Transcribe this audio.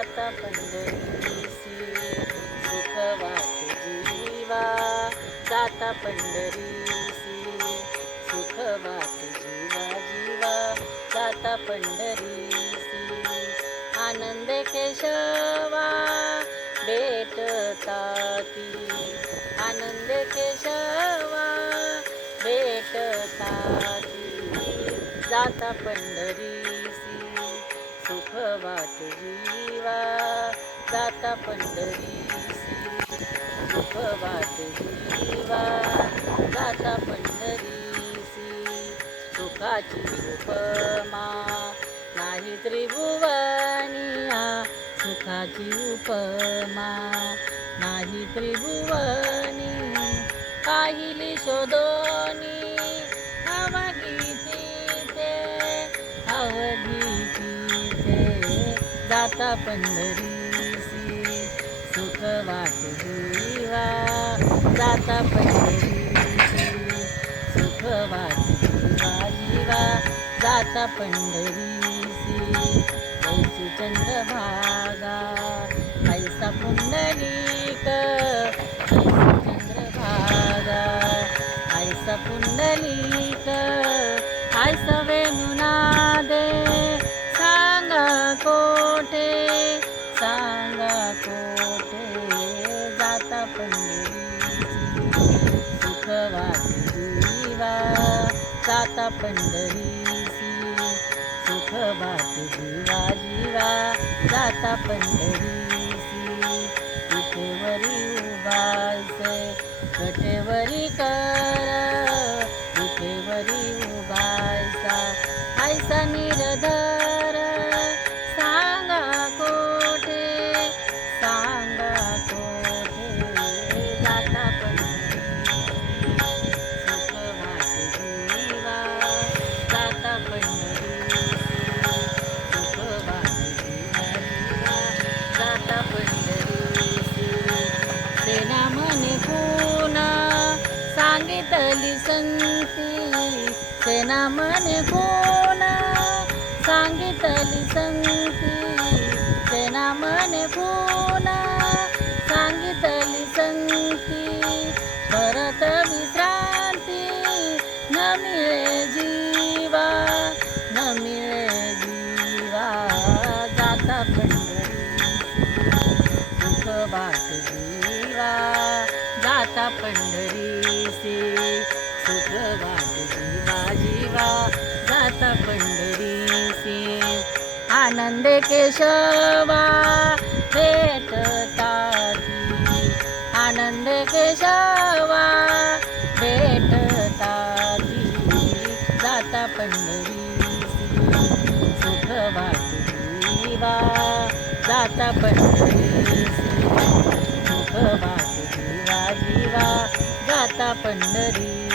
जाता पंढरीसी सुख वाटे जीवा जाता पंढरीसी सुख वाटे जीवा जीवा जाता पंढरीसी आनंद केशवा भेटताती आनंद केशवा भेटताती जाता पंढरीसी सुख वाटे जीवा जाता पंढरीसी सुख वाटे जीवा जाता पंढरीसी सुखाची उपमा नाही त्रिभुवनिया सुखाची उपमा नाही त्रिभुवनी पाहिली शोधोनी अवघिती जाता पंढरीसी सुख वाटे जीवा जाता पंढरीसी सुख वाटे जीवा जीवा जाता पंढरीसी ऐसी चंद्रभागा ऐसा पुंडलिक ऐसी चंद्रभागा ऐसा पुंडलिक ऐसा वेणुनादे सांगा कोठे जाता पंढरीसी सुख वाटे जीवा जाता पंढरीसी सुख वाटे जीवा जीवा जाता पंढरीसी विठेवरी उभायसे कटेवरी कर विठेवरी उभायसा ऐसा निर्धार सांगा कोठे जाता पंढरीसी सुख वाटे जीवा जाता पंढरीसी सुख वाटे जीवा जीवा जाता पंढरीसी सेना म्हणे पुन्हा सांगितली संती सेना म्हणे पुन्हा सांगितली संती सेना म्हणे पुन्हा सांगितली संती परत विश्रांती न मिळे जीवा न मिळे जीवा जाता पंढरीसी सुख वाटे जीवा जाता पंढरीसी सुख वाटे जीवा जीवा जाता पंढरीसी आनंद केशवा भेटताती आनंद केशवा भेटताती जाता पंढरीसी सुख वाटे जीवा जाता पंढरीसी सुख वाटे जीवा जीवा जाता पंढरीसी